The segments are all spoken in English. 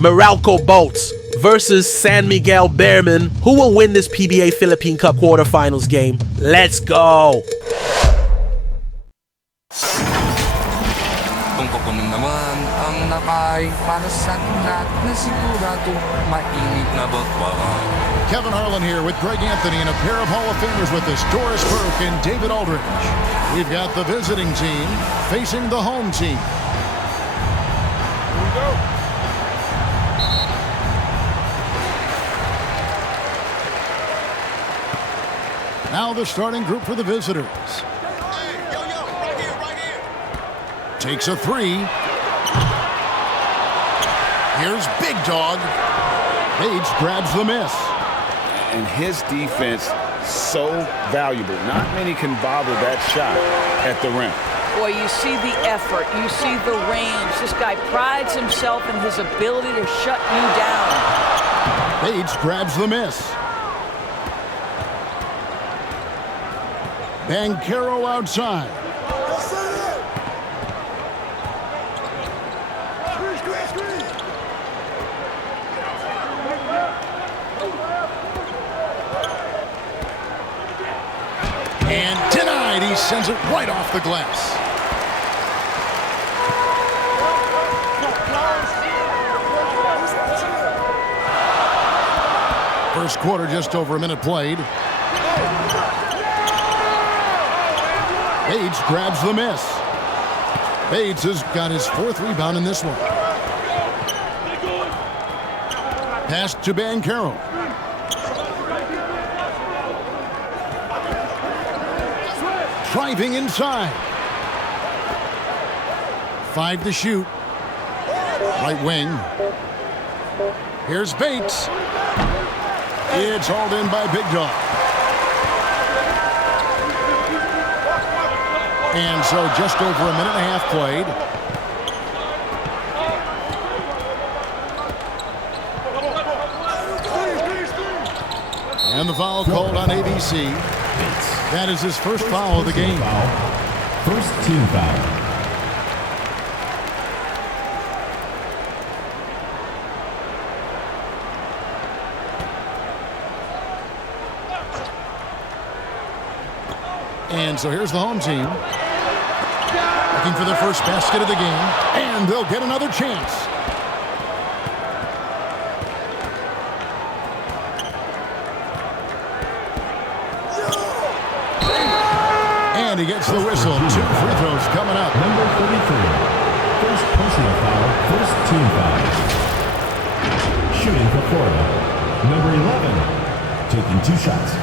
MERALCO Bolts versus San Miguel BEERMEN. Who will win this PBA Philippine Cup quarterfinals game? Let's go! Naman ang nakay para sa lahat na sigurado mainit na bakbakan. Kevin Harlan here with Greg Anthony and a pair of Hall of Famers with us, Doris Burke and David Aldridge. We've got the visiting team facing the home team. Here we go. Now the starting group for the visitors. Takes a three. Here's Big Dog. Page grabs the miss. And his defense so valuable. Not many can bobble that shot at the rim. Boy, you see the effort. You see the range. This guy prides himself in his ability to shut you down. Page grabs the miss. Bancaro outside. And denied. He sends it right off the glass. First quarter, just over a minute played. Page grabs the miss. Page has got his fourth rebound in this one. Pass to Bancaro. Driving inside. 5 to shoot. Right wing. Here's Bates. It's hauled in by Big Dog. And so just over a minute and a half played. And the foul called on ABC. That is his first foul of the game. First team foul. And so here's the home team. Looking for their first basket of the game. And they'll get another chance. And he gets the whistle. 2 free throws coming up. Number 33. First personal foul. First team foul. Shooting for Florida. Number 11. Taking 2 shots.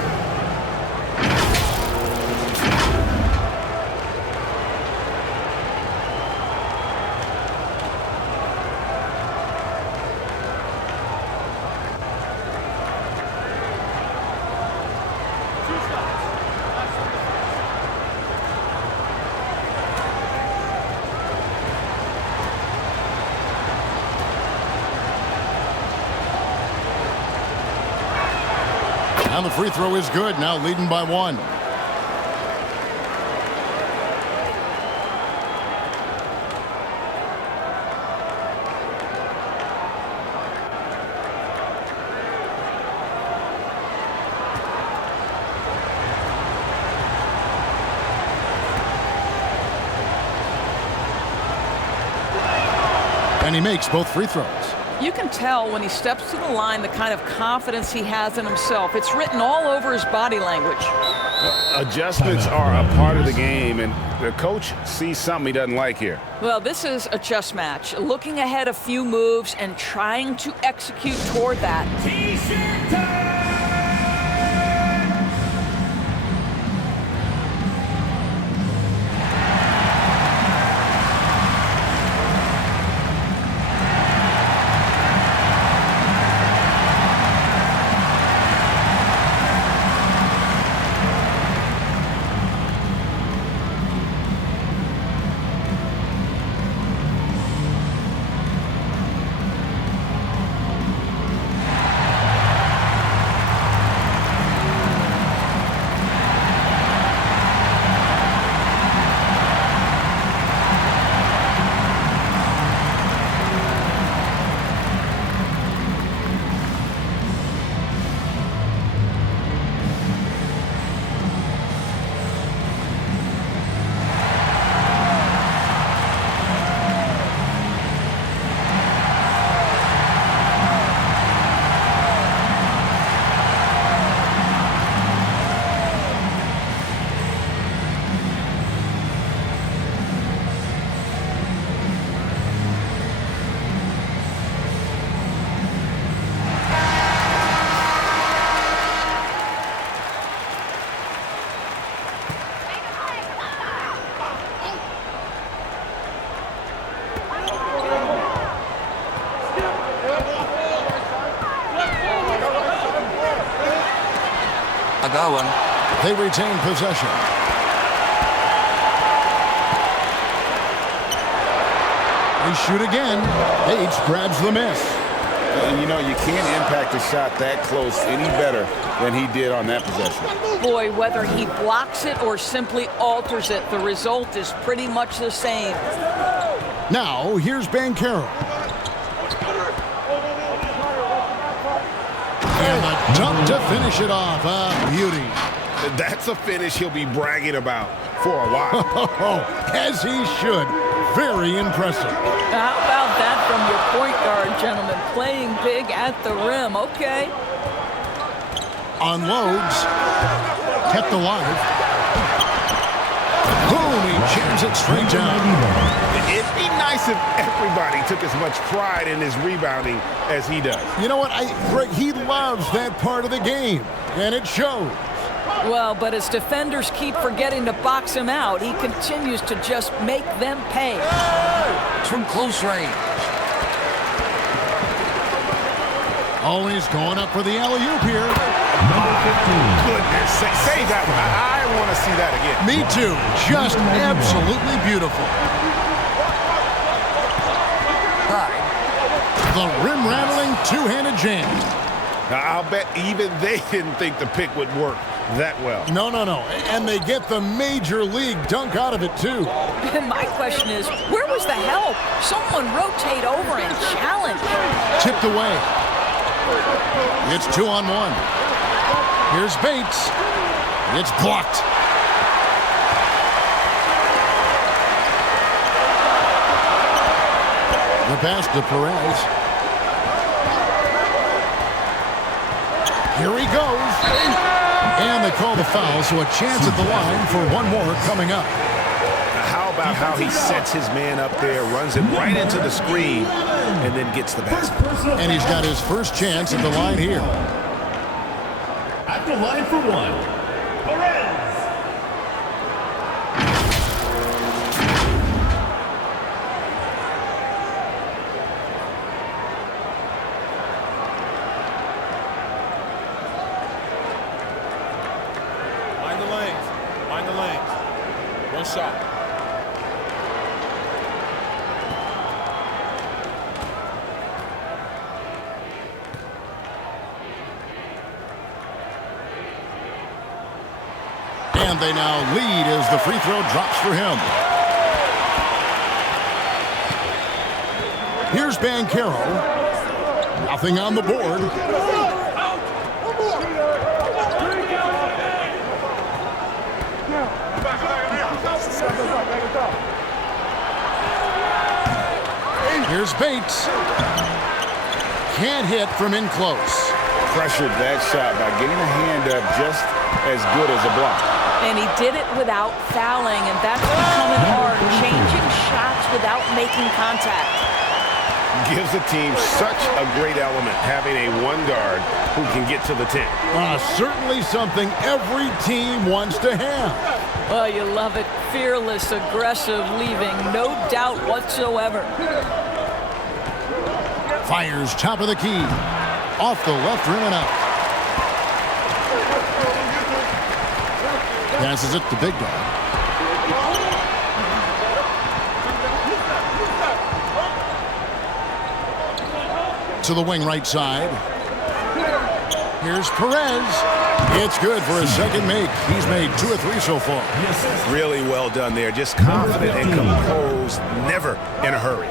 Now the free throw is good. Now leading by 1. And he makes both free throws. You can tell when he steps to the line the kind of confidence he has in himself. It's written all over his body language. Adjustments are a part of the game, and the coach sees something he doesn't like here. Well, this is a chess match. Looking ahead a few moves and trying to execute toward that. T-shirt time! agawan. They retain possession. They shoot again. H grabs the miss. And you know, you can't impact a shot that close any better than he did on that possession. Boy, whether he blocks it or simply alters it, the result is pretty much the same. Now, here's Bancaro. And the dunk to finish it off. A beauty. That's a finish he'll be bragging about for a while. As he should. Very impressive. How about that from your point guard, gentlemen? Playing big at the rim. Okay. Unloads. Kept alive. Boom, he jams it straight down. It'd be nice if everybody took as much pride in his rebounding as he does. You know what, Greg, he loves that part of the game, and it shows. Well, but as defenders keep forgetting to box him out, he continues to just make them pay. From close range. Always going up for the alley-oop here. Goodness, say that one. I want to see that again. Me too. Just absolutely beautiful. Right. The rim-rattling two-handed jam. Now, I'll bet even they didn't think the pick would work that well. No. And they get the major league dunk out of it, too. And my question is, where was the help? Someone rotate over and challenge. Tipped away. It's 2-on-1. Here's Bates. It's blocked. The pass to Perez. Here he goes. And they call the foul, so a chance at the line for one more coming up. How about how he sets his man up there, runs it right into the screen, and then gets the basket. And he's got his first chance at the line here. At the line for one, Perez. Mind the lanes. One shot. And they now lead as the free throw drops for him. Here's Bancaro. Nothing on the board. Here's Bates. Can't hit from in close. Pressured that shot by getting a hand up just as good as a block. And he did it without fouling, and that's becoming hard. Changing shots without making contact. Gives the team such a great element, having a one guard who can get to the 10. Certainly something every team wants to have. Oh, you love it. Fearless, aggressive, leaving no doubt whatsoever. Fires top of the key. Off the left rim and out. Passes it to Big Dog. To the wing right side. Here's Perez. It's good for a second make. He's made 2 or 3 so far. Really well done there. Just confident and composed, never in a hurry.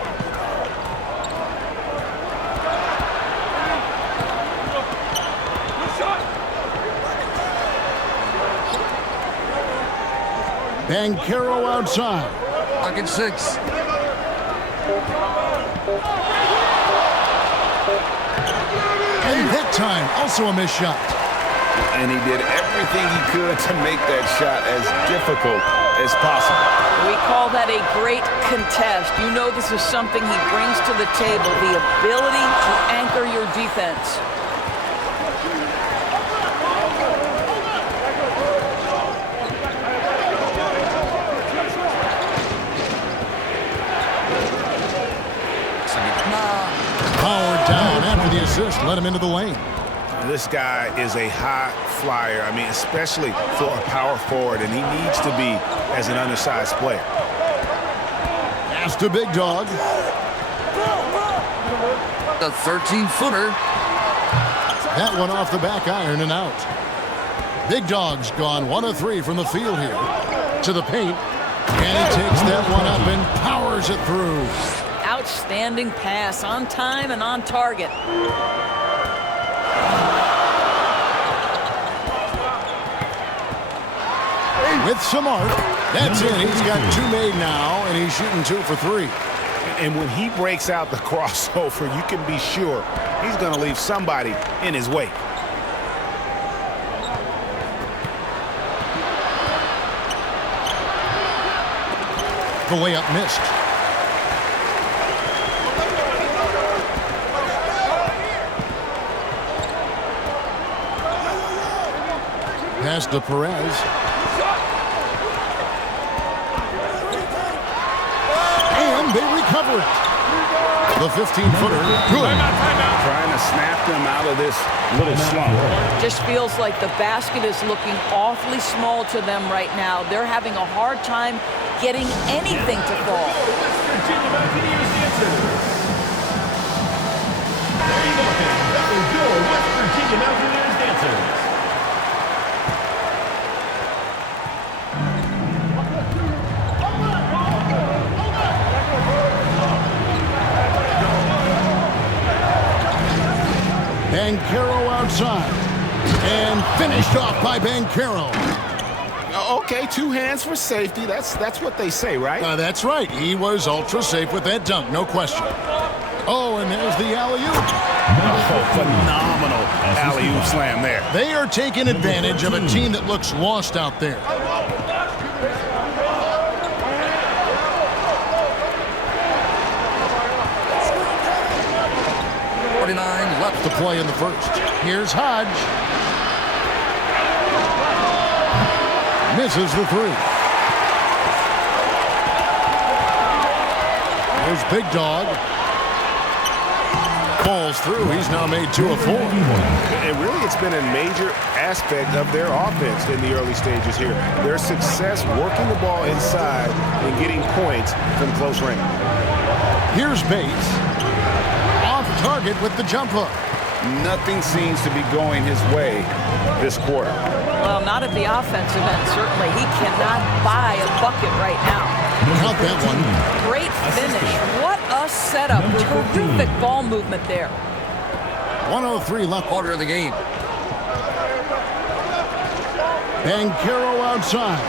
Bancaro outside. Pocket 6. And that time, also a missed shot. And he did everything he could to make that shot as difficult as possible. We call that a great contest. You know this is something he brings to the table, the ability to anchor your defense. Powered down after the assist, let him into the lane. This guy is a high flyer. I mean, especially for a power forward, and he needs to be as an undersized player. Pass to Big Dog. The 13-footer. That one off the back iron and out. Big Dog's gone 1 of 3 from the field here. To the paint. And he takes that one up and powers it through. Outstanding pass, on time and on target. With some art. That's it. He's got 2 made now, and he's shooting 2 for 3. And when he breaks out the crossover, you can be sure he's going to leave somebody in his wake. The layup missed. Pass to Perez. And they recover it. The 15-footer, good. Trying to snap them out of this little slump. Just feels like the basket is looking awfully small to them right now. They're having a hard time getting anything to fall. Bancaro outside. And finished off by Bancaro. Okay, 2 hands for safety. That's what they say, right? That's right. He was ultra safe with that dunk, no question. Oh, and there's the alley-oop. Oh, phenomenal alley-oop slam there. They are taking advantage of a team that looks lost out there. Left to play in the first. Here's Hodge. Misses the 3. There's Big Dog. Falls through. He's now made 2 of 4. And really, it's been a major aspect of their offense in the early stages here. Their success working the ball inside and getting points from close range. Here's Bates. Off target with the jump hook. Nothing seems to be going his way this quarter. Well, not at the offensive end, certainly. He cannot buy a bucket right now. Count that one. Great finish. What a setup. Terrific ball movement there. 1:03 left. Quarter of the game. Bancaro outside.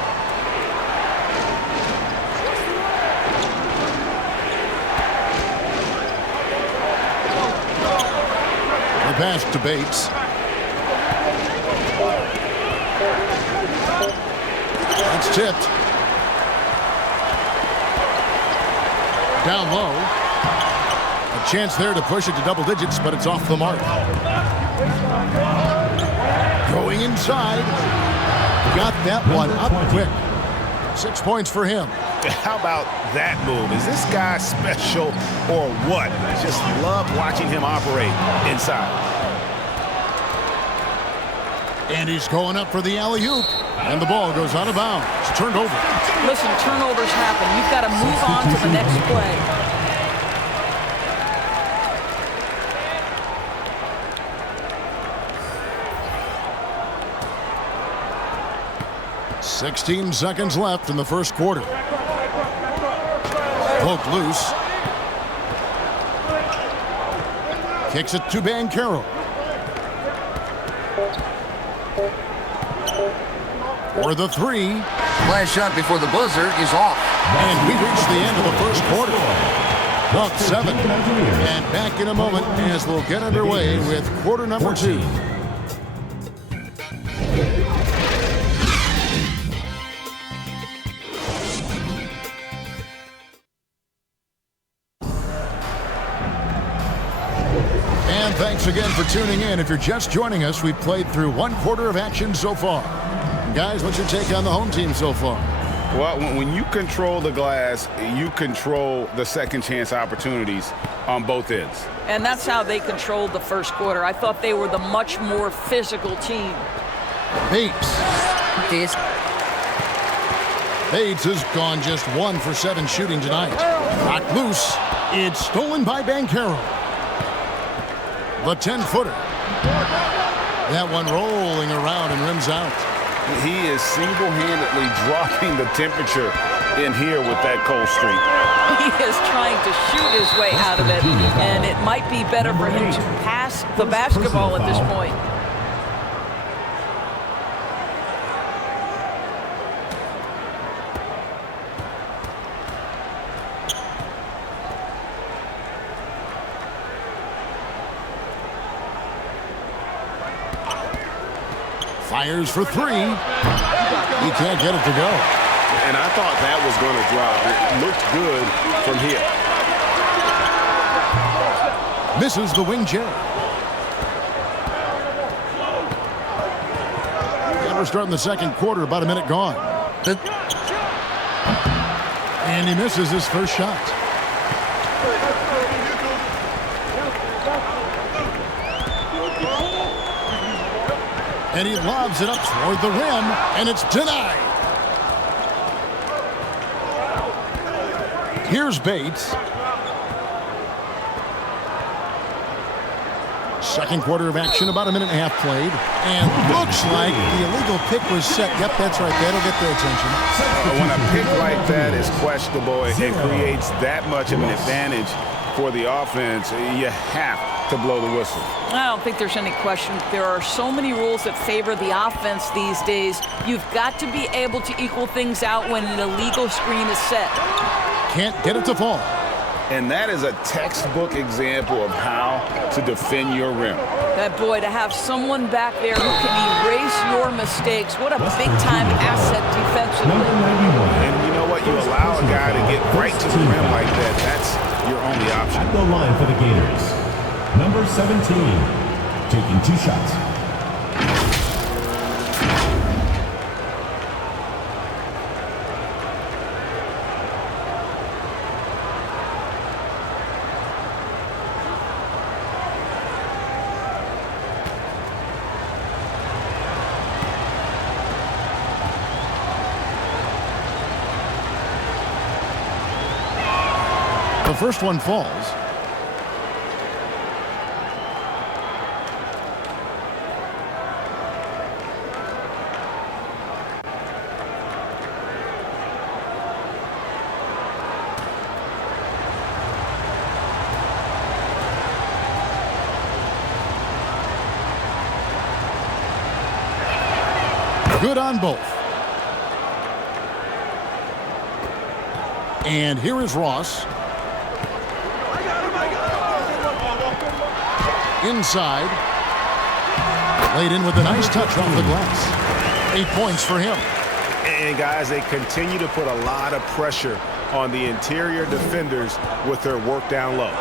The pass to Bates. That's tipped. Down low. A chance there to push it to double digits, but it's off the mark. Going inside. Got that one up quick. 6 points for him. How about that move? Is this guy special or what? Just love watching him operate inside. And he's going up for the alley-oop. And the ball goes out of bounds. It's turned over. Listen, turnovers happen. You've got to move on to the next play. "16 seconds left in the first quarter. Poked loose. Kicks it to Bancaro. For the 3. Last shot before the buzzer is off. And we reach the end of the first quarter. Up 7. And back in a moment as we'll get underway with quarter number 2. And thanks again for tuning in. If you're just joining us, we've played through 1 quarter of action so far. Guys, what's your take on the home team so far? Well, when you control the glass, you control the second chance opportunities on both ends. And that's how they controlled the first quarter. I thought they were the much more physical team. Bates. Bates has gone just 1 for 7 shooting tonight. Knocked loose. It's stolen by Banchero. The 10-footer. That one rolling around and rims out. He is single-handedly dropping the temperature in here with that cold streak. He is trying to shoot his way out of it, and it might be better for him to pass the basketball at this point. Fires for 3. He can't get it to go. And I thought that was going to drop. It looked good from here. Misses the wing J. And we're starting the second quarter, about a minute gone. And he misses his first shot. And he lobs it up toward the rim, and it's denied. Here's Bates. Second quarter of action, about a minute and a half played. And looks like the illegal pick was set. Yep, that's right. That'll get their attention. When a pick like that is questionable, it creates that much of an advantage for the offense. You have to blow the whistle. I don't think there's any question. There are so many rules that favor the offense these days. You've got to be able to equal things out when an illegal screen is set. Can't get it to fall. And that is a textbook example of how to defend your rim. That boy, to have someone back there who can erase your mistakes, what a big-time asset defensively. And you know what? You allow a guy to get right to the rim like that. That's your only option. At the line for the Gators, number 17, taking 2 shots. The first one falls. Good on both. And here is Ross. Inside. Laid in with a nice touch off the glass. 8 points for him. And guys, they continue to put a lot of pressure on the interior defenders with their work down low.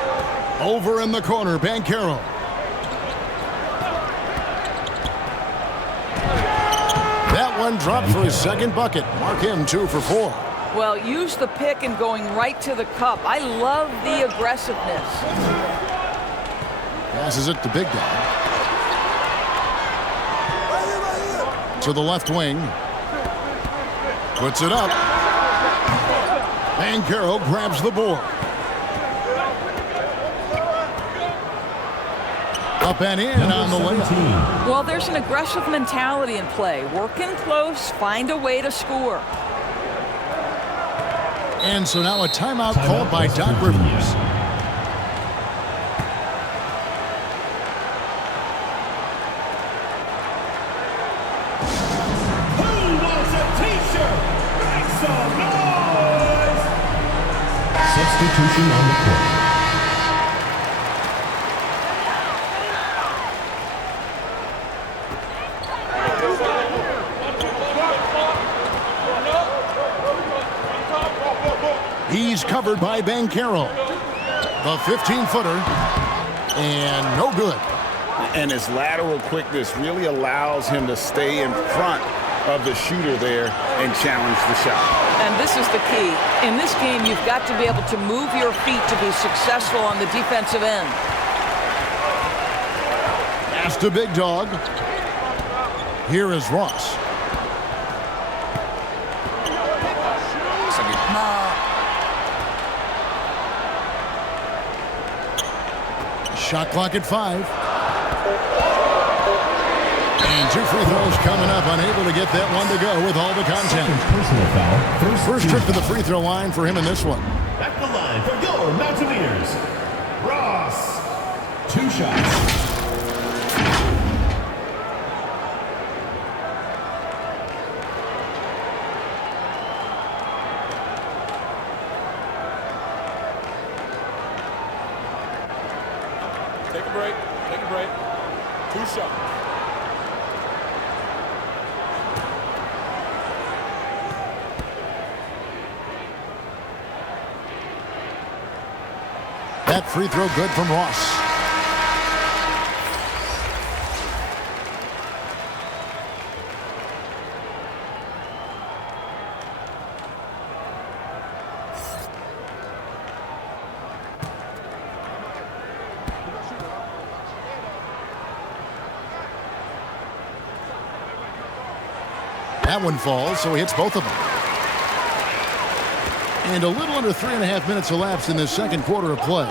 Over in the corner, Banchero. That one dropped for his second bucket. Mark him 2 for 4. Well, use the pick and going right to the cup. I love the aggressiveness. Passes it to Big Dog. To the left wing. Puts it up. Banchero grabs the board. Up and in on the layup. Well, there's an aggressive mentality in play. Working close, find a way to score. And so now a timeout called by Doc Rivers. Substitution on the court. He's covered by Banchero. The 15-footer. And no good. And his lateral quickness really allows him to stay in front of the shooter there and challenge the shot. And this is the key. In this game, you've got to be able to move your feet to be successful on the defensive end. Pass to Big Dog. Here is Ross. Sa gitna. Shot clock at 5. And 2 free throws coming up. Unable to get that one to go with all the content. Personal foul. First trip to the free throw line for him in this one. At the line for your Mountaineers, Ross. 2 shots. Take a break. Take a break. 2 shots. That free throw good from Ross. That one falls, so he hits both of them. And a little under 3.5 minutes elapsed in this second quarter of play.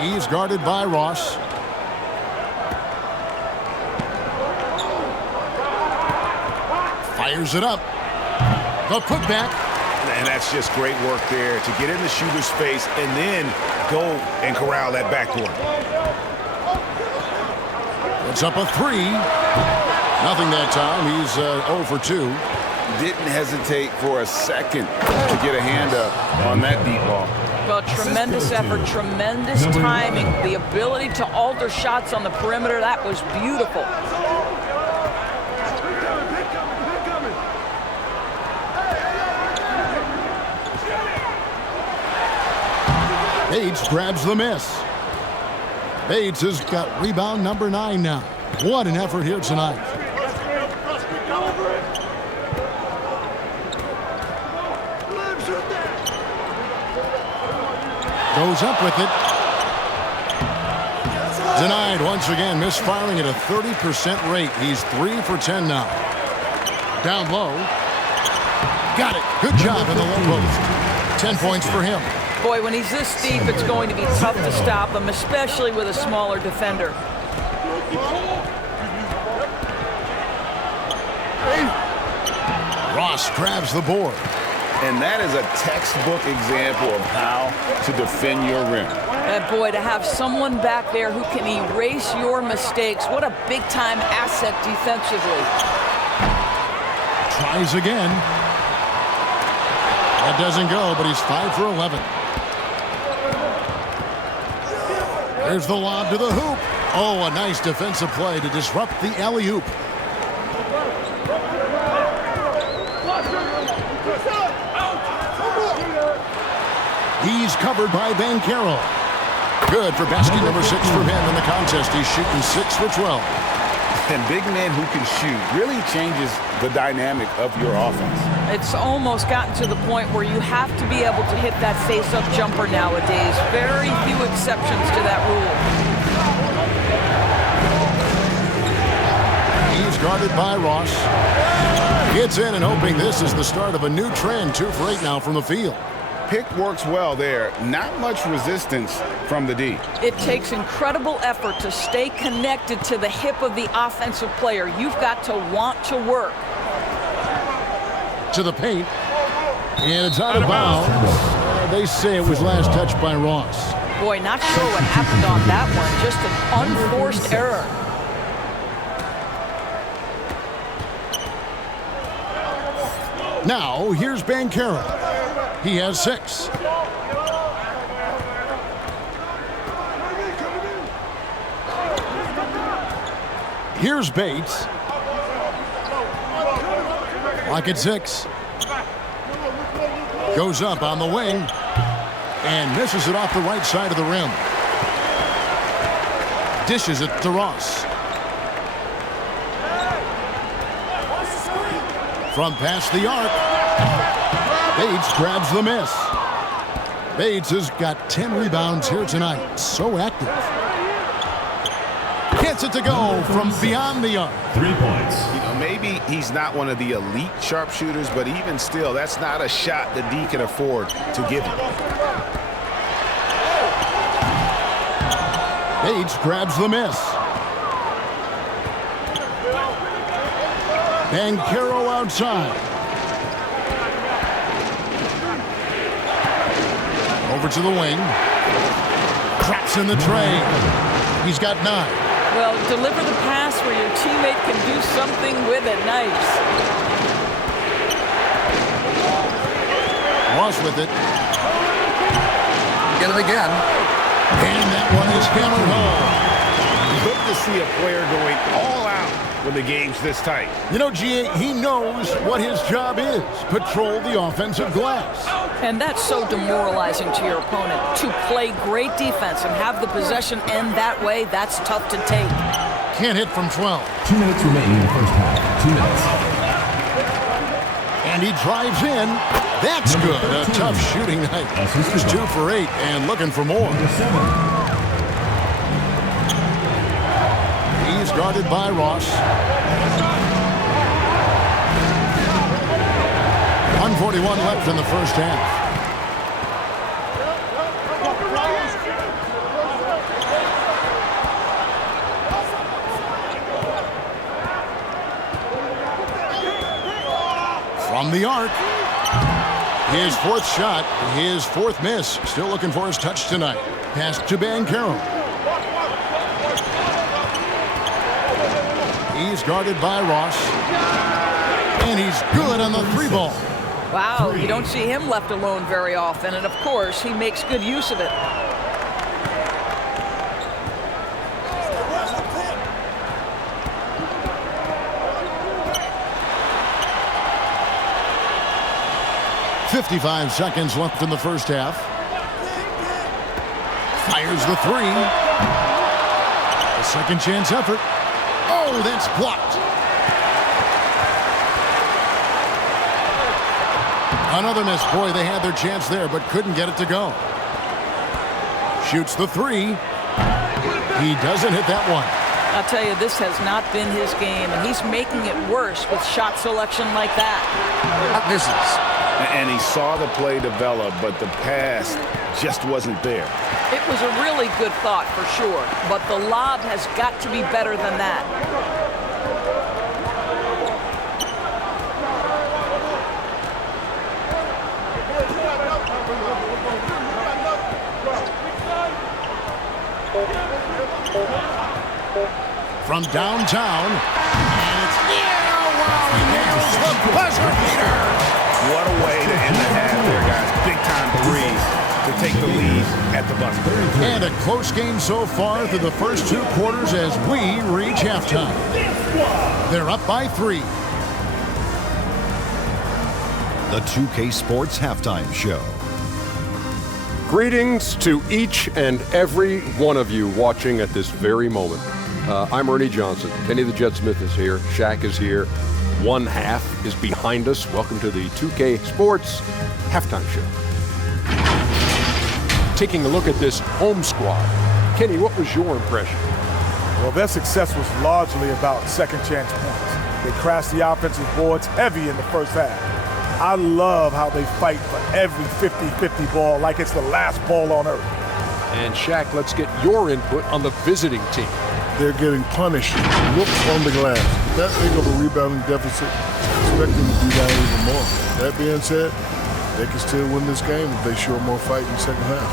He's guarded by Ross. Fires it up. The putback. And that's just great work there to get in the shooter's face and then go and corral that backboard. It's up a 3. Nothing that time. He's 0 for 2. Didn't hesitate for a second to get a hand up on that deep ball. Well, tremendous effort, tremendous timing. The ability to alter shots on the perimeter, that was beautiful. Bates grabs the miss. Bates has got rebound number 9 now. What an effort here tonight. Goes up with it. Denied once again, misfiring at a 30% rate. He's 3 for 10 now. Down low. Got it. Good job in the low post. 10 points for him. Boy, when he's this deep, it's going to be tough to stop him, especially with a smaller defender. Ross grabs the board. And that is a textbook example of how to defend your rim. And boy, to have someone back there who can erase your mistakes, what a big-time asset defensively. Tries again. That doesn't go, but he's 5 for 11. There's the lob to the hoop. Oh, a nice defensive play to disrupt the alley-oop. He's covered by Bankero. Good for basket number 6 for him in the contest. He's shooting 6 for 12. And big men who can shoot really changes the dynamic of your offense. It's almost gotten to the point where you have to be able to hit that face-up jumper nowadays. Very few exceptions to that rule. He's guarded by Ross. Gets in and hoping this is the start of a new trend. 2 for 8 now from the field. Pick works well there. Not much resistance from the D. It takes incredible effort to stay connected to the hip of the offensive player. You've got to want to work. To the paint. And it's out of bounds. They say it was last touched by Ross. Boy, not sure what happened on that one. Just an unforced error. Now, here's Bankero. He has 6. Here's Bates. Lock at 6. Goes up on the wing and misses it off the right side of the rim. dishes it to Ross. From past the arc, Bates grabs the miss. Bates has got 10 rebounds here tonight. So active. Gets it to go from beyond the arc. 3 points. You know, maybe he's not one of the elite sharpshooters, but even still, that's not a shot that D can afford to give him. Bates grabs the miss. Bankero outside. Over to the wing. Drops in the tray. He's got 9. Well, deliver the pass where your teammate can do something with it. Nice. Ross with it. Get it again. And that one is hammered home. Good to see a player going all out when the game's this tight. You know, GA, he knows what his job is. Patrol the offensive glass. And that's so demoralizing to your opponent. To play great defense and have the possession end that way, that's tough to take. Can't hit from 12. 2 minutes remaining in the first half. 2 minutes. And he drives in. That's good. A tough shooting night. He's 2 for 8 and looking for more. He's guarded by Ross. 141 left in the first half. From the arc. His 4th shot, his 4th miss. Still looking for his touch tonight. Pass to Bankero. He's guarded by Ross. And he's good on the 3 ball. Wow, you don't see him left alone very often, and of course, he makes good use of it. .55 seconds left in the first half. Fires the 3. A second chance effort. Oh, that's blocked. Another miss. Boy, they had their chance there, but couldn't get it to go. Shoots the 3. He doesn't hit that one. I'll tell you, this has not been his game, and he's making it worse with shot selection like that. Misses. And he saw the play develop, but the pass just wasn't there. It was a really good thought for sure, but the lob has got to be better than that. From downtown. And it's wow, he nails the buzzer beater. What a way to end the half there, guys. Big-time threes to take the lead at the buzzer. And a close game so far through the first 2 quarters as we reach halftime. They're up by 3. The 2K Sports Halftime Show. Greetings to each and every one of you watching at this very moment. I'm Ernie Johnson. Kenny the Jet Smith is here. Shaq is here. 1 half is behind us. Welcome to the 2K Sports Halftime Show. Taking a look at this home squad. Kenny, what was your impression? Well, their success was largely about second chance points. They crashed the offensive boards heavy in the first half. I love how they fight for every 50-50 ball like it's the last ball on earth. And Shaq, let's get your input on the visiting team. They're getting punished, whooped on the glass. That big of a rebounding deficit, expect them to do that even more. That being said, they can still win this game if they show more fight in the second half.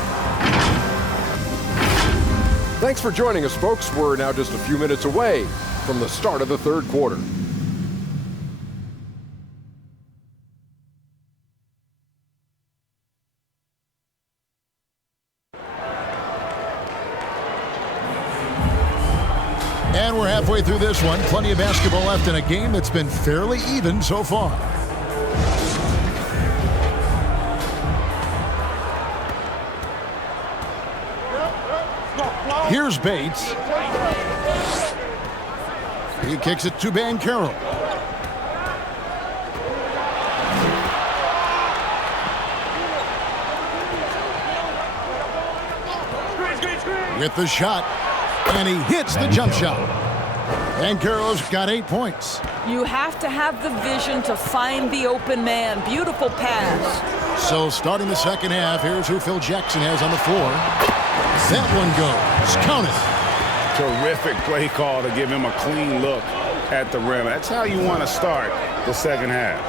Thanks for joining us, folks. We're now just a few minutes away from the start of the 3rd quarter. And we're halfway through this one. Plenty of basketball left in a game that's been fairly even so far. Here's Bates. He kicks it to Banchero. With the shot, and he hits the jump shot. Banchero's got 8 points. You have to have the vision to find the open man. Beautiful pass. So starting the second half, here's who Phil Jackson has on the floor. That one goes. Count it. Terrific play call to give him a clean look at the rim. That's how you want to start the second half.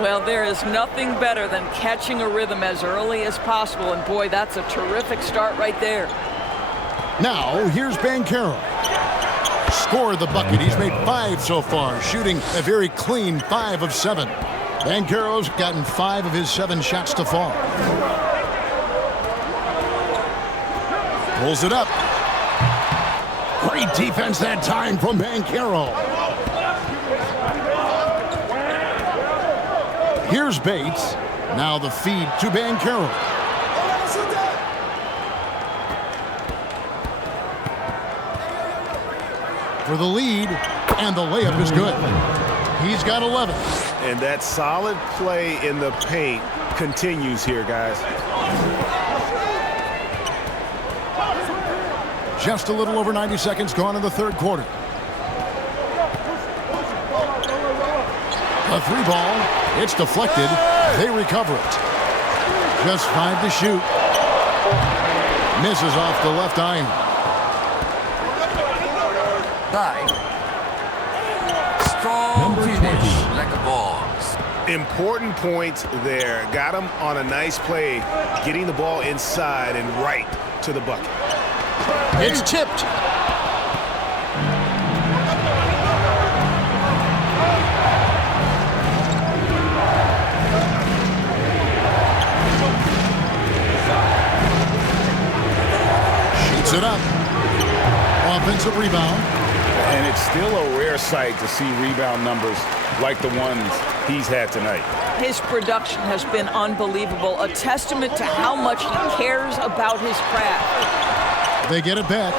Well, there is nothing better than catching a rhythm as early as possible. And boy, that's a terrific start right there. Now, here's Banchero. Scored the bucket. He's made 5 so far, shooting a very clean 5 of 7. Banchero's gotten 5 of his 7 shots to fall. Pulls it up. Great defense that time from Banchero. Here's Bates. Now the feed to Banchero. For the lead, and the layup is good. He's got 11. And that solid play in the paint continues here, guys. Just a little over 90 seconds gone in the third quarter. A 3 ball. It's deflected. They recover it. Just 5 to shoot. Misses off the left iron. Strong finish like a boss. Important points there. Got him on a nice play, getting the ball inside and right to the bucket. It's tipped. Shoots it up. Offensive rebound. And it's still a rare sight to see rebound numbers like the ones he's had tonight. His production has been unbelievable, a testament to how much he cares about his craft. They get it back,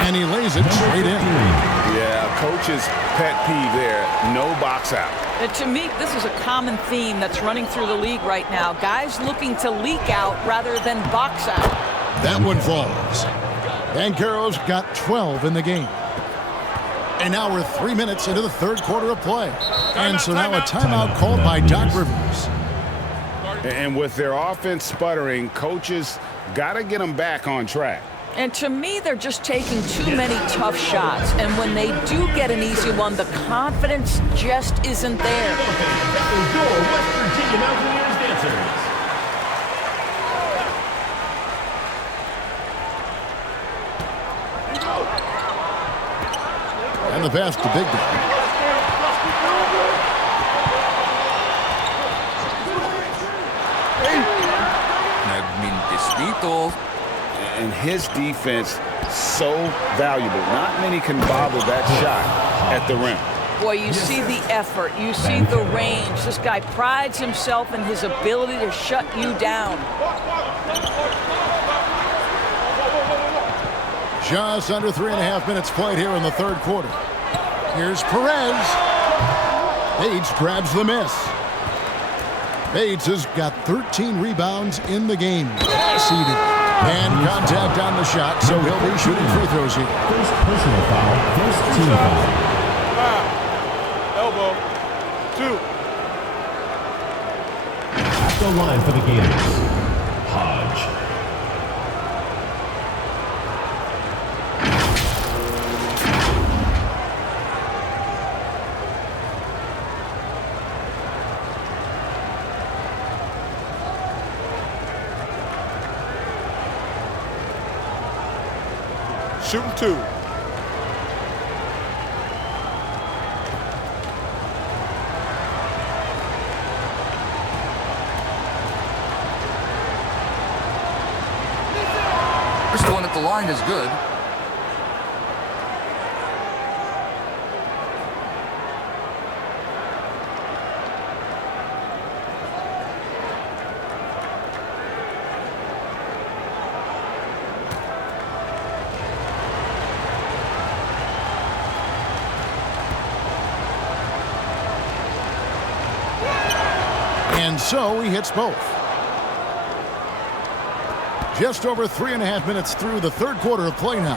and he lays it straight in. Yeah, coach's pet peeve there, no box out. And to me, this is a common theme that's running through the league right now. Guys looking to leak out rather than box out. That one falls. Banchero's got 12 in the game. And now we're 3 minutes into the third quarter of play. And so now a timeout called by Doc Rivers. And with their offense sputtering, coaches got to get them back on track. And to me, they're just taking too many tough shots. And when they do get an easy one, the confidence just isn't there. And the pass to Big Guy. Nagmintis dito. And his defense so valuable. Not many can bobble that shot at the rim. Boy, you see the effort. You see the range. This guy prides himself in his ability to shut you down. Just under 3.5 minutes played here in the third quarter. Here's Perez. Bates grabs the miss. Bates has got 13 rebounds in the game. Seated. And contact on the shot, so he'll be shooting free throws here. First personal foul, first team foul. Elbow. 2. At the line for the Gators, Hodge. Shooting 2. First one at the line is good. And so he hits both. Just over 3.5 minutes through the third quarter of play now.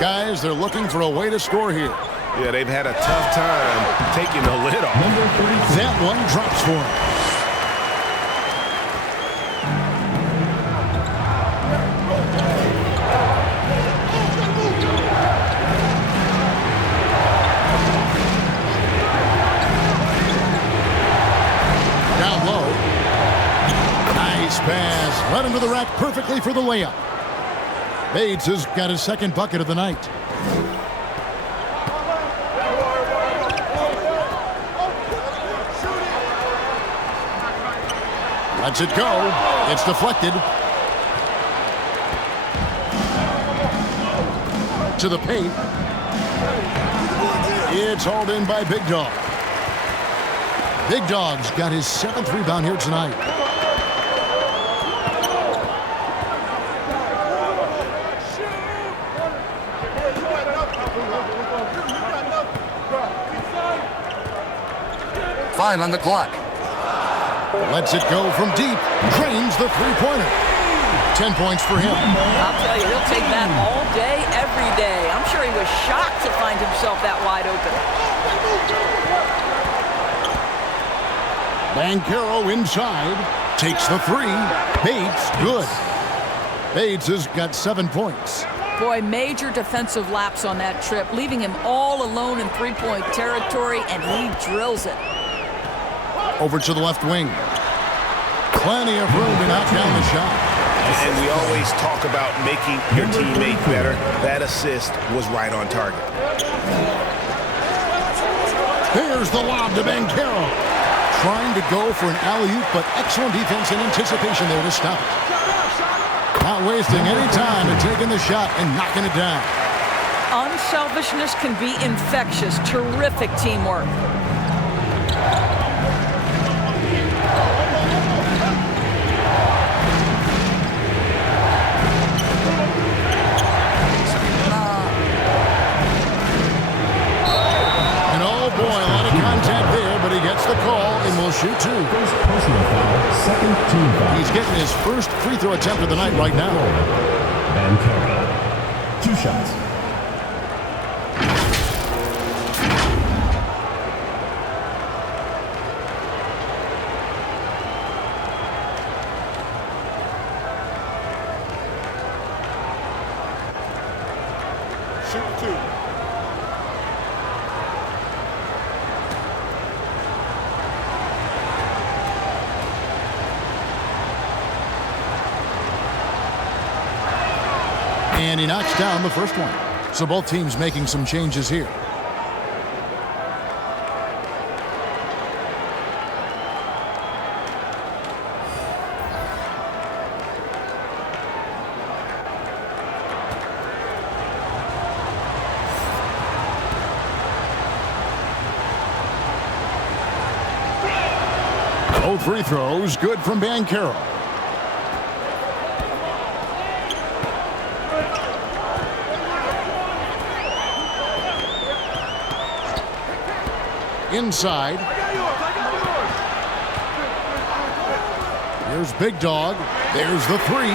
Guys, they're looking for a way to score here. Yeah, they've had a tough time taking the lid off. That one drops for him. Down low. Nice pass. Led him to the rack perfectly for the layup. Bates has got his second bucket of the night. Lets it go. It's deflected. To the paint. It's hauled in by Big Dog. Big Dog's got his 7th rebound here tonight. Fine on the clock. Lets it go from deep. Drains the three-pointer. 10 points for him. I'll tell you, he'll take that all day, every day. I'm sure he was shocked to find himself that wide open. Banchero inside. Takes the three. Bates, good. Bates has got 7 points. Boy, major defensive lapse on that trip, leaving him all alone in three-point territory, and he drills it. Over to the left wing. Plenty of room to knock down the shot. And we always talk about making your teammate better. That assist was right on target. Here's the lob to Banchero. Trying to go for an alley-oop, but excellent defense and anticipation there to stop it. Not wasting any time in taking the shot and knocking it down. Unselfishness can be infectious. Terrific teamwork. The call and will shoot two. First personal foul, second team foul. He's getting his first free throw attempt of the night right now. Banchero. 2 shots. Shoot 2. And he knocks down the first one. So both teams making some changes here. Both free throws good from Banchero. Inside. Here's Big Dog. There's the three.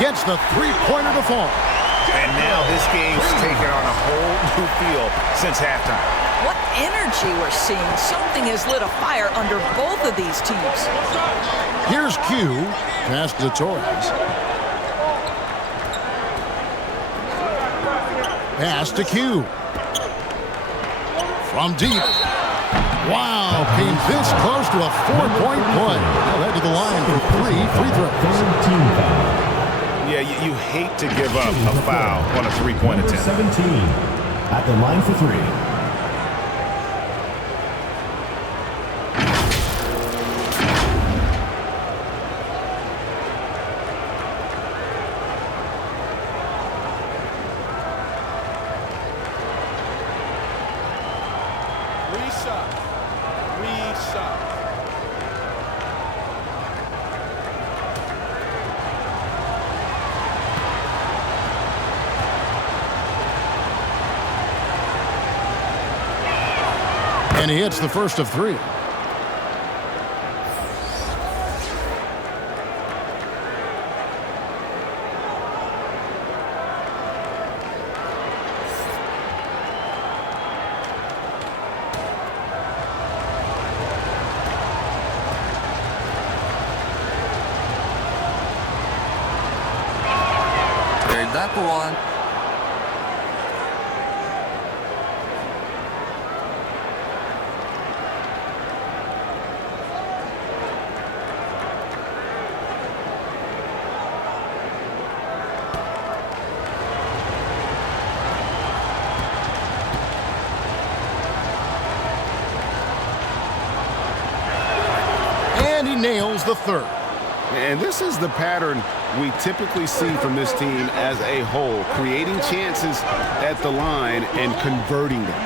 Gets the three-pointer to fall. And now this game's taken on a whole new feel since halftime. What energy we're seeing. Something has lit a fire under both of these teams. Here's Q. Pass to Torres. Pass to Q. From deep. Wow, came this close to a 4-point play. Well, head to the line for 3 free throws. Team foul. Yeah, you hate to give up a foul on a three-point attempt. 17 at the line for 3. And he hits the first of 3. that one. And he nails the third. And this is the pattern we typically see from this team as a whole, creating chances at the line and converting them.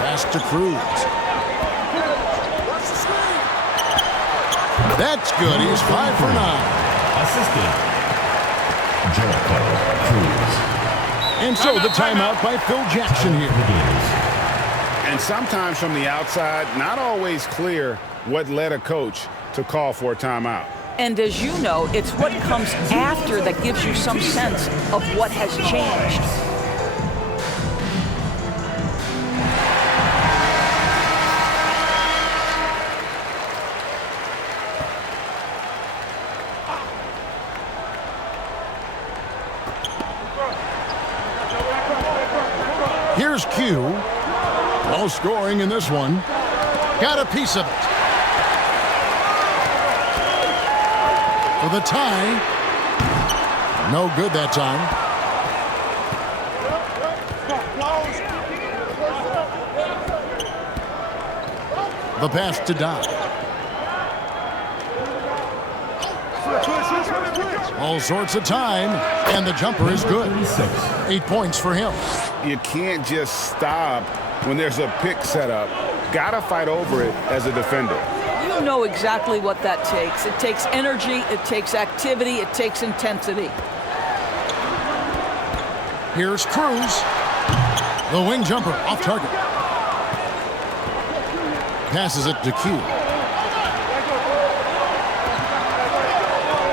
Pass to Cruz. That's good. He's 5 for 9. Assisted. Jericho Cruz. And so the timeout by Phil Jackson here. And sometimes from the outside, not always clear what led a coach to call for a timeout. And as you know, it's what comes after that gives you some sense of what has changed. Here's Q. No scoring in this one. Got a piece of it. For the tie. No good that time. The pass to Doc. All sorts of time, and the jumper is good. 8 points for him. You can't just stop when there's a pick set up. Gotta fight over it as a defender. You know exactly what that takes. It takes energy, it takes activity, it takes intensity. Here's Cruz. The wing jumper off target. Passes it to Q.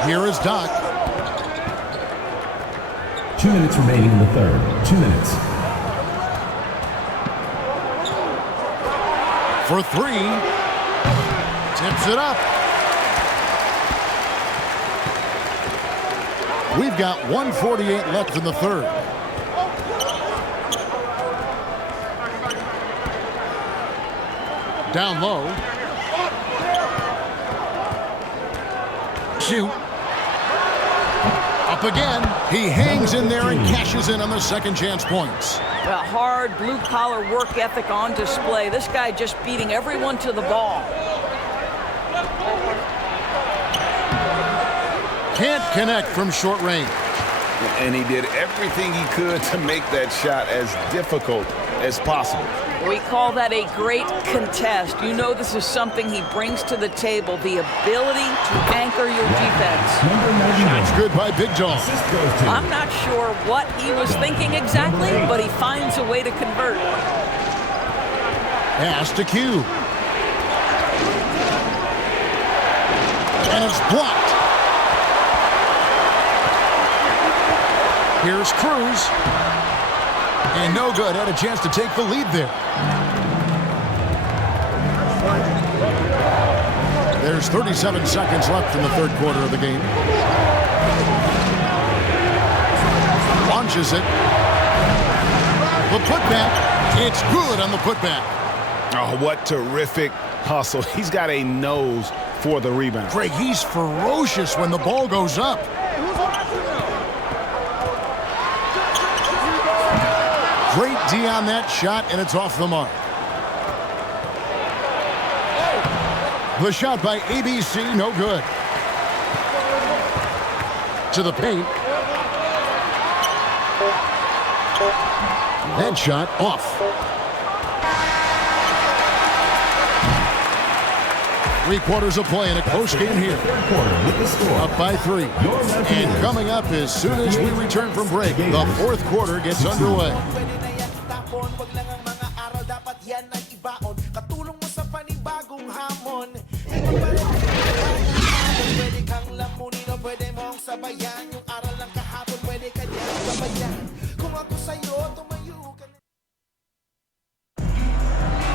Here is Doc. 2 minutes remaining in the third. 2 minutes. For 3. Tips it up. We've got 1:48 left in the third. Down low. Shoot. Up again. He hangs in there and cashes in on the second chance points. A hard blue-collar work ethic on display. This guy just beating everyone to the ball. Can't connect from short range. And he did everything he could to make that shot as difficult as possible. We call that a great contest. You know this is something he brings to the table, the ability to anchor your defense. Shots good by Big Dog. I'm not sure what he was thinking exactly, but he finds a way to convert. Pass to Q. And it's blocked. Here's Cruz. And no good. Had a chance to take the lead there. There's 37 seconds left in the third quarter of the game. Launches it. The putback. It's good on the putback. Oh, what terrific hustle. He's got a nose for the rebound. Greg, he's ferocious when the ball goes up. Great D on that shot, and it's off the mark. The shot by ABC, no good. To the paint. That shot off. Three quarters of play in a close game here. Up by 3. And coming up as soon as we return from break, the fourth quarter gets underway.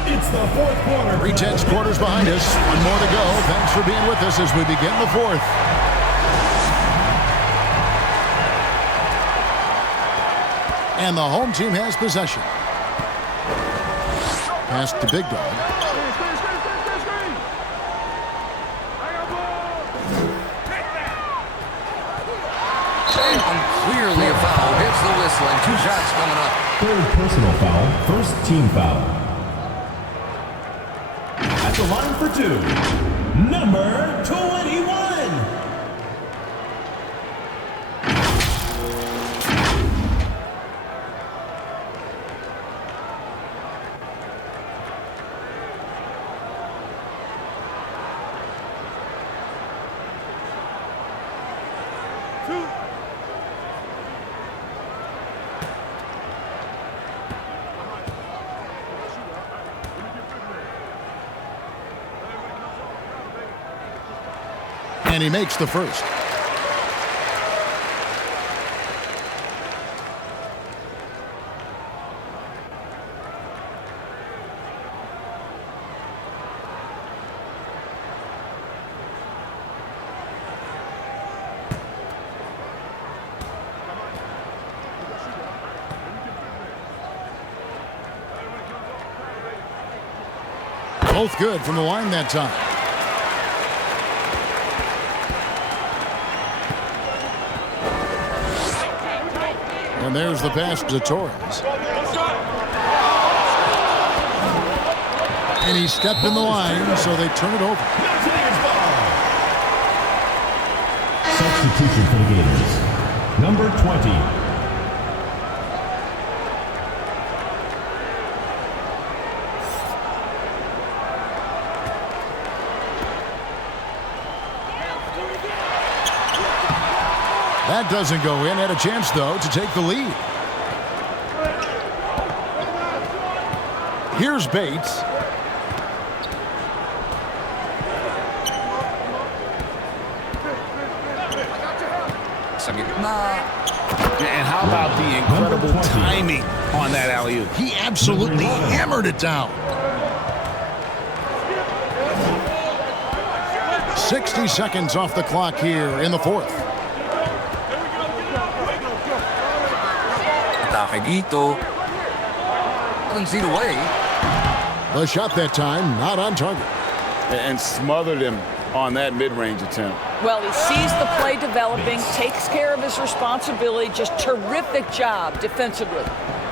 It's It's the fourth quarter. 3 tense quarters behind us. One more to go. Thanks for being with us as we begin the fourth. And the home team has possession. Pass to Big Dog. Clearly a foul. Hits the whistle and 2 shots coming up. Third personal foul. First team foul. At the line for 2, number 21. And he makes the first. Both good from the line that time. And there's the pass to Torres. And he stepped in the line, so they turn it over. Substitution for the Gators. Number 20. That doesn't go in. Had a chance, though, to take the lead. Here's Bates. And how about the incredible timing on that alley-oop? He absolutely hammered it down. 60 seconds off the clock here in the fourth. Doesn't see the way. The shot that time, not on target. And smothered him on that mid-range attempt. Well, he sees the play developing, takes care of his responsibility. Just terrific job defensively.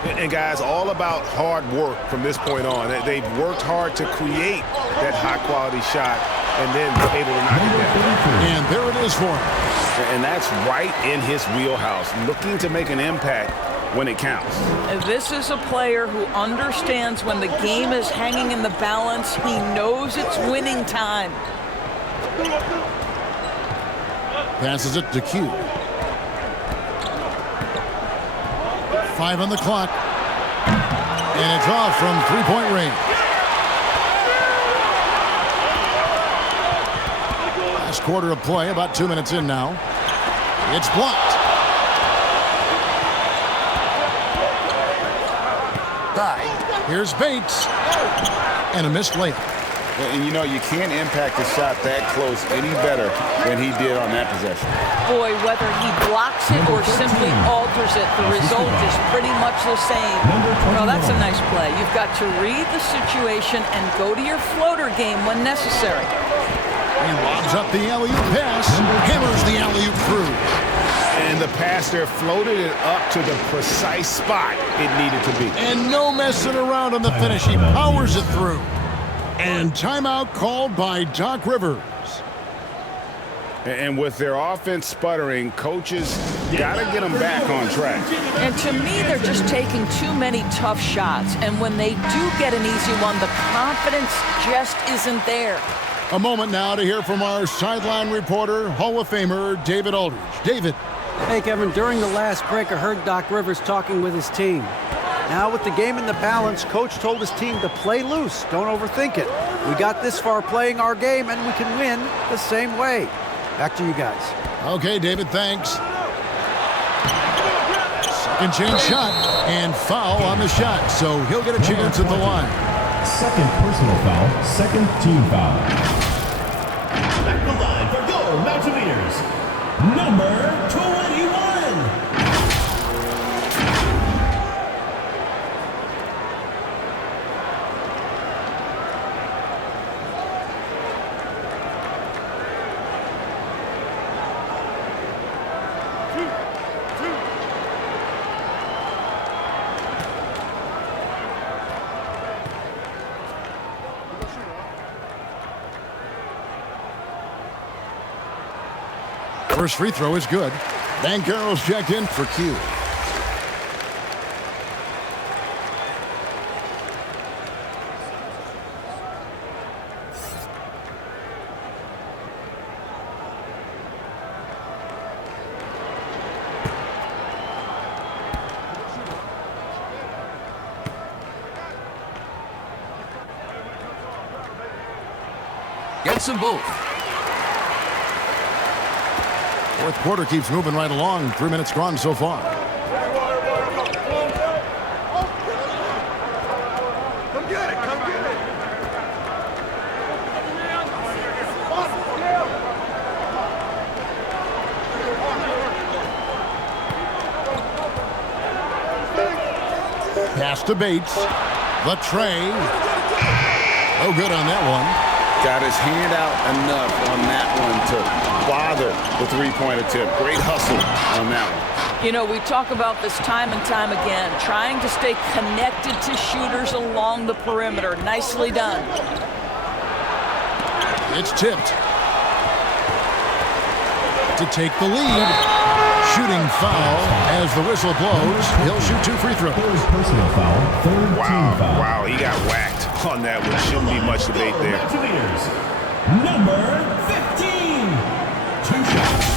And guys, all about hard work from this point on. They've worked hard to create that high-quality shot and then able to knock it down. And there it is for him. And that's right in his wheelhouse, looking to make an impact when it counts. This is a player who understands when the game is hanging in the balance. He knows it's winning time. Passes it to Q. 5 on the clock. And it's off from three-point range. Last quarter of play, about 2 minutes in now. It's blocked. Here's Bates. And a missed layup. And you know, you can't impact a shot that close any better than he did on that possession. Boy, whether he blocks it or simply alters it, the result is pretty much the same. Well, that's a nice play. You've got to read the situation and go to your floater game when necessary. He lobs up the alley-oop pass, hammers the alley-oop through. And the pass there floated it up to the precise spot it needed to be. And no messing around on the finish. He powers it through. And timeout called by Doc Rivers. And with their offense sputtering, coaches got to get them back on track. And to me, they're just taking too many tough shots. And when they do get an easy one, the confidence just isn't there. A moment now to hear from our sideline reporter, Hall of Famer David Aldridge. David. Hey, Kevin, during the last break, I heard Doc Rivers talking with his team. Now, with the game in the balance, Coach told his team to play loose. Don't overthink it. We got this far playing our game, and we can win the same way. Back to you guys. Okay, David, thanks. Second chance shot, and foul on the shot, so he'll get a chance at the line. Second personal foul, second team foul. Back the line for goal, Mountaineers. Number 21. First free throw is good. Bankero's checked in for Q. Gets them both. Fourth quarter keeps moving right along. 3 minutes gone so far. Come get it, come get it. Pass to Bates. The tray. No good on that one. Got his hand out enough on that one to bother the three-point attempt. Great hustle on that one. You know, we talk about this time and time again, trying to stay connected to shooters along the perimeter. Nicely done. It's tipped. To take the lead. Shooting foul as the whistle blows. He'll shoot 2 free throws. First personal foul, third team foul. Wow, he got whacked on that one. Shouldn't be much debate there. Mountaineers. Number 15. 2 shots.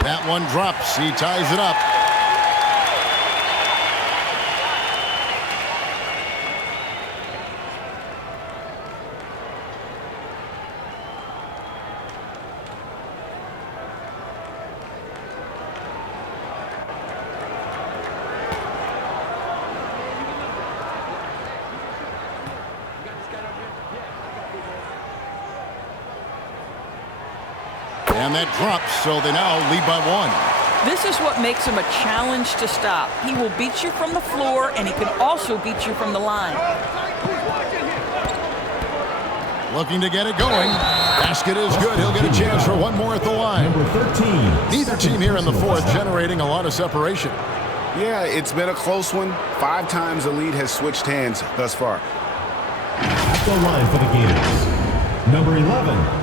That one drops. He ties it up. And that drops, so they now lead by 1. This is what makes him a challenge to stop. He will beat you from the floor, and he can also beat you from the line. Looking to get it going. Basket is good. He'll get a chance for one more at the line. Number 13. Neither team here in the fourth generating a lot of separation. Yeah, it's been a close one. 5 times the lead has switched hands thus far. At the line for the Gators. Number 11.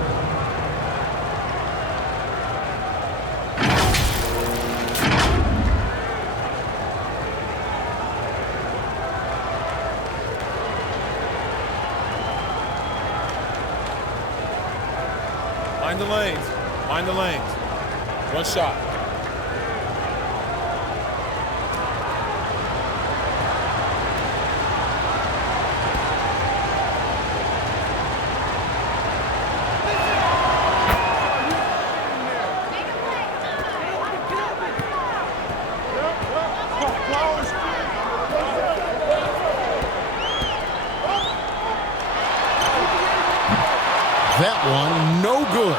Mind the lanes. Mind the lanes. One shot. That one, no good.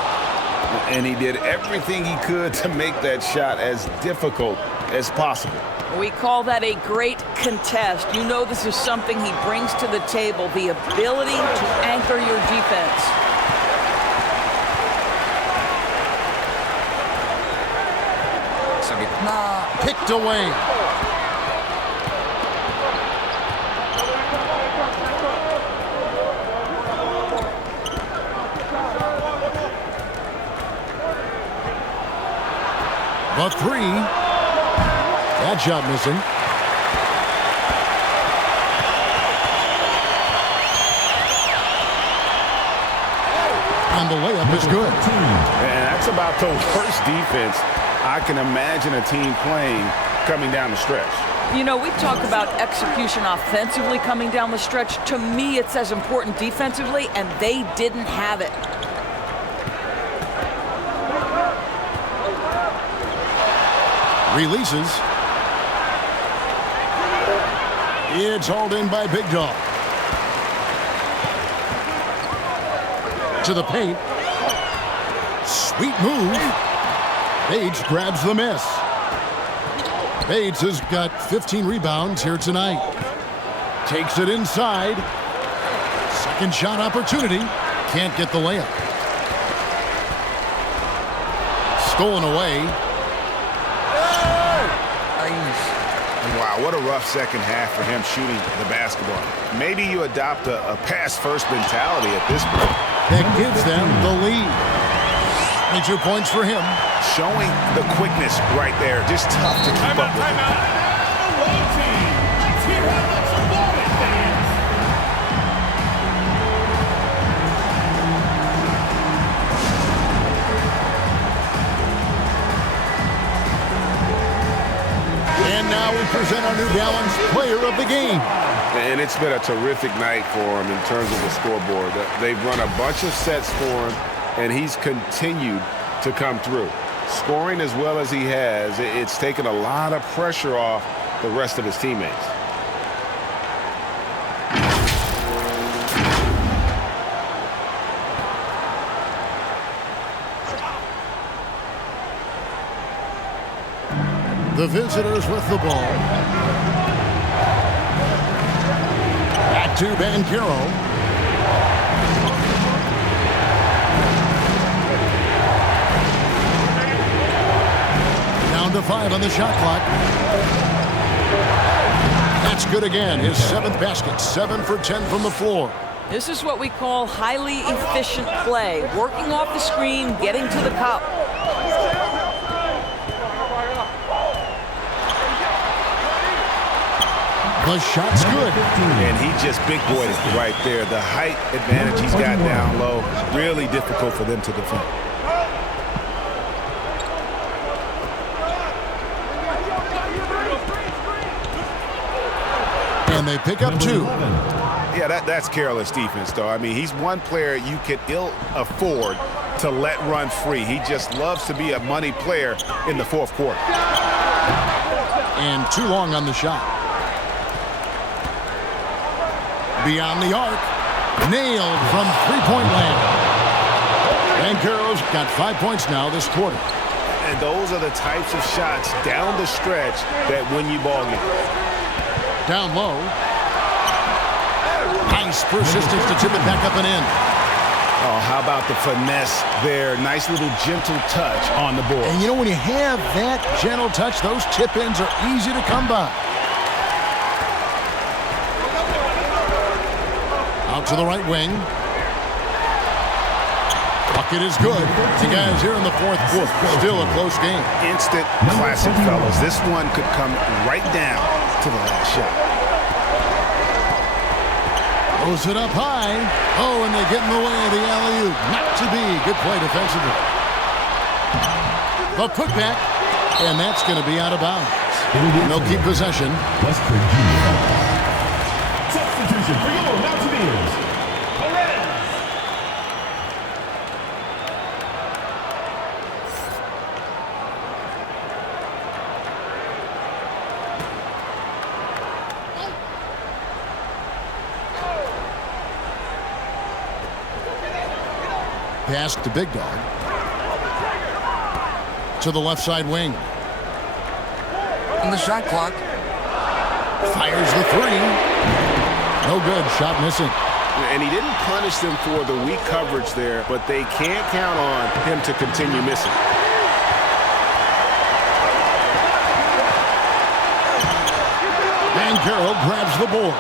And he did everything he could to make that shot as difficult as possible. We call that a great contest. You know this is something he brings to the table, the ability to anchor your defense. Sa gitna. Picked away. The 3. That shot missing. And the layup is good. And that's about the worst defense I can imagine a team playing coming down the stretch. You know, we talk about execution offensively coming down the stretch. To me, it's as important defensively, and they didn't have it. Releases. It's hauled in by Big Dog. To the paint. Sweet move. Bates grabs the miss. Bates has got 15 rebounds here tonight. Takes it inside. Second shot opportunity. Can't get the layup. Stolen away. Wow, what a rough second half for him shooting the basketball. Maybe you adopt a pass-first mentality at this point. That gives them the lead. 22 points for him. Showing the quickness right there. Just tough to keep up with. And now we present our New Balance player of the game. And it's been a terrific night for him in terms of the scoreboard. They've run a bunch of sets for him, and he's continued to come through. Scoring as well as he has, it's taken a lot of pressure off the rest of his teammates. The visitors with the ball. Back to Banchero. Down to 5 on the shot clock. That's good again. His 7th basket. 7 for 10 from the floor. This is what we call highly efficient play. Working off the screen, getting to the cup. The shot's good. And he just big boyed it right there. The height advantage he's got down low. Really difficult for them to defend. And they pick up 2. Yeah, that's careless defense, though. I mean, he's one player you can ill afford to let run free. He just loves to be a money player in the 4th quarter. And too long on the shot. Beyond the arc. Nailed from three-point land. Banchero's got 5 points now this quarter. And those are the types of shots down the stretch that win you ball games. Down low. Nice persistence to tip it back up and in. Oh, how about the finesse there? Nice little gentle touch on the board. And you know, when you have that gentle touch, those tip-ins are easy to come by. Out to the right wing. Bucket is good. The guys here in the 4th quarter. Still a close game. Instant classic, fellas. This one could come right down to the last shot. Throws it up high. Oh, and they get in the way of the alley-oop. Not to be. Good play defensively. The putback. And that's going to be out of bounds. They'll keep possession. Substitution for your Mountaineers. Pass to Big Dog. To the left side wing. On the shot clock. Fires the 3. No good. Shot missing. And he didn't punish them for the weak coverage there, but they can't count on him to continue missing. Banchero grabs the board.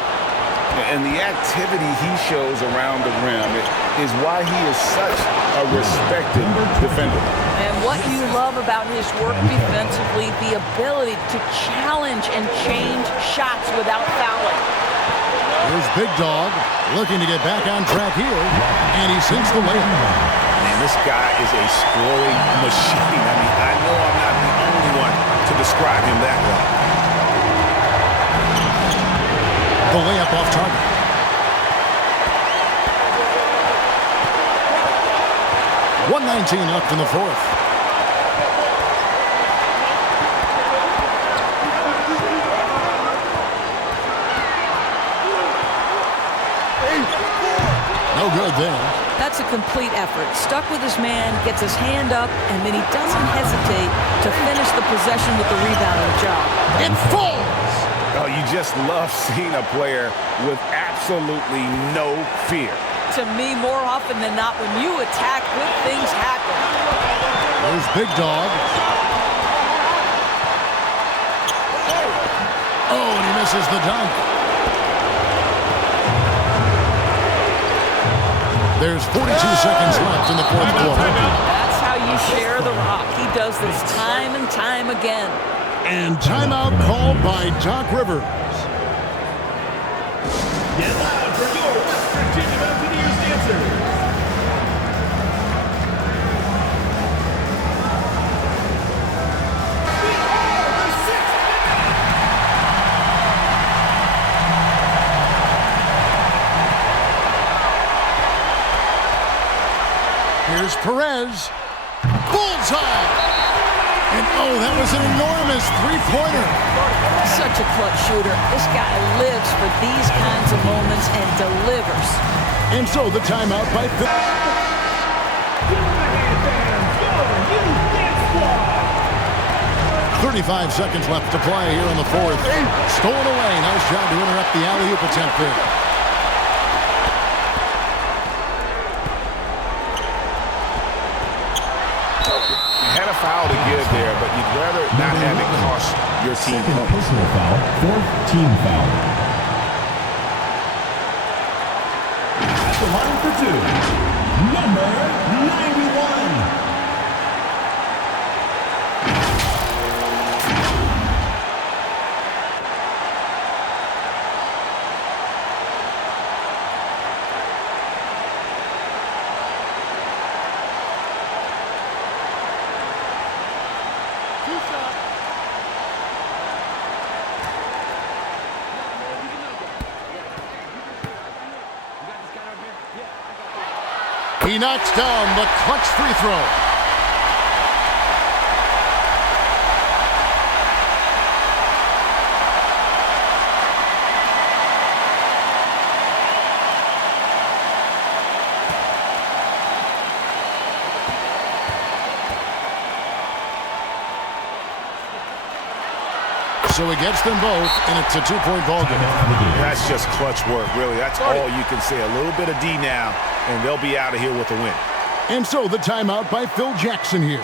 And the activity he shows around the rim is why he is such a respected defender. And what you love about his work defensively, the ability to challenge and change shots without fouling. Here's Big Dog looking to get back on track here, and he sinks the layup. This guy is a scoring machine. I mean, I know I'm not the only one to describe him that way. The layup off target. .119 left in the fourth. No good there. That's a complete effort. Stuck with his man, gets his hand up, and then he doesn't hesitate to finish the possession with the rebounding job. It falls! Oh, you just love seeing a player with absolutely no fear. To me, more often than not, when you attack, good things happen. There's Big Dog. Oh, and he misses the dunk. There's 42 seconds left in the fourth quarter. That's how you share the rock. He does this time and time again. And timeout called by Doc Rivers. Get loud for your West Virginia Mountaineers dancers. Here's Perez. Bullseye! And oh, that was an enormous three-pointer. Such a clutch shooter. This guy lives for these kinds of moments and delivers. And so the timeout by Phil. 35 seconds left to play here in the fourth. Stolen away. Nice job to interrupt the alley-oop attempt there. Foul to give there, but you'd rather not have it cost your team points. Personal foul, fourth team foul. At the line for two, number 91. He knocks down the clutch free throw. So he gets them both, and it's a two-point ball game. That's just clutch work, really. That's all you can say. A little bit of D now, and they'll be out of here with a win. And so the timeout by Phil Jackson here.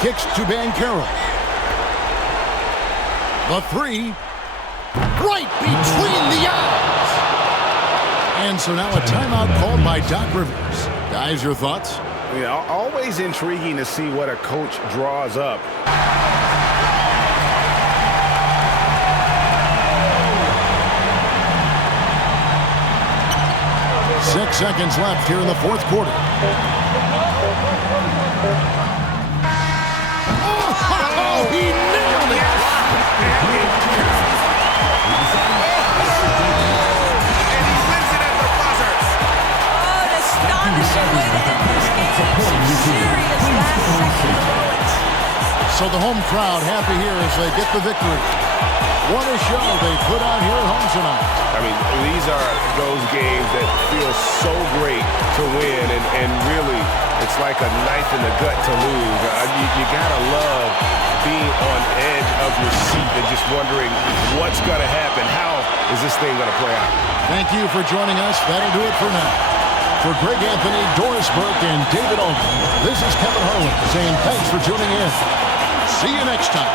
Kicks to Bancaro. The three, right between the eyes. And so now a timeout called by Doc Rivers. Guys, your thoughts? Yeah, always intriguing to see what a coach draws up. 6 seconds left here in the fourth quarter. Oh, he nailed it! So the home crowd happy here as they get the victory. What a show they put on here at home tonight. I mean, these are those games that feel so great to win, and really, it's like a knife in the gut to lose. You gotta love being on edge of your seat and just wondering what's gonna happen. How is this thing gonna play out? Thank you for joining us. That'll do it for now. For Greg Anthony, Doris Burke, and David Olden, this is Kevin Harlan saying thanks for tuning in. See you next time.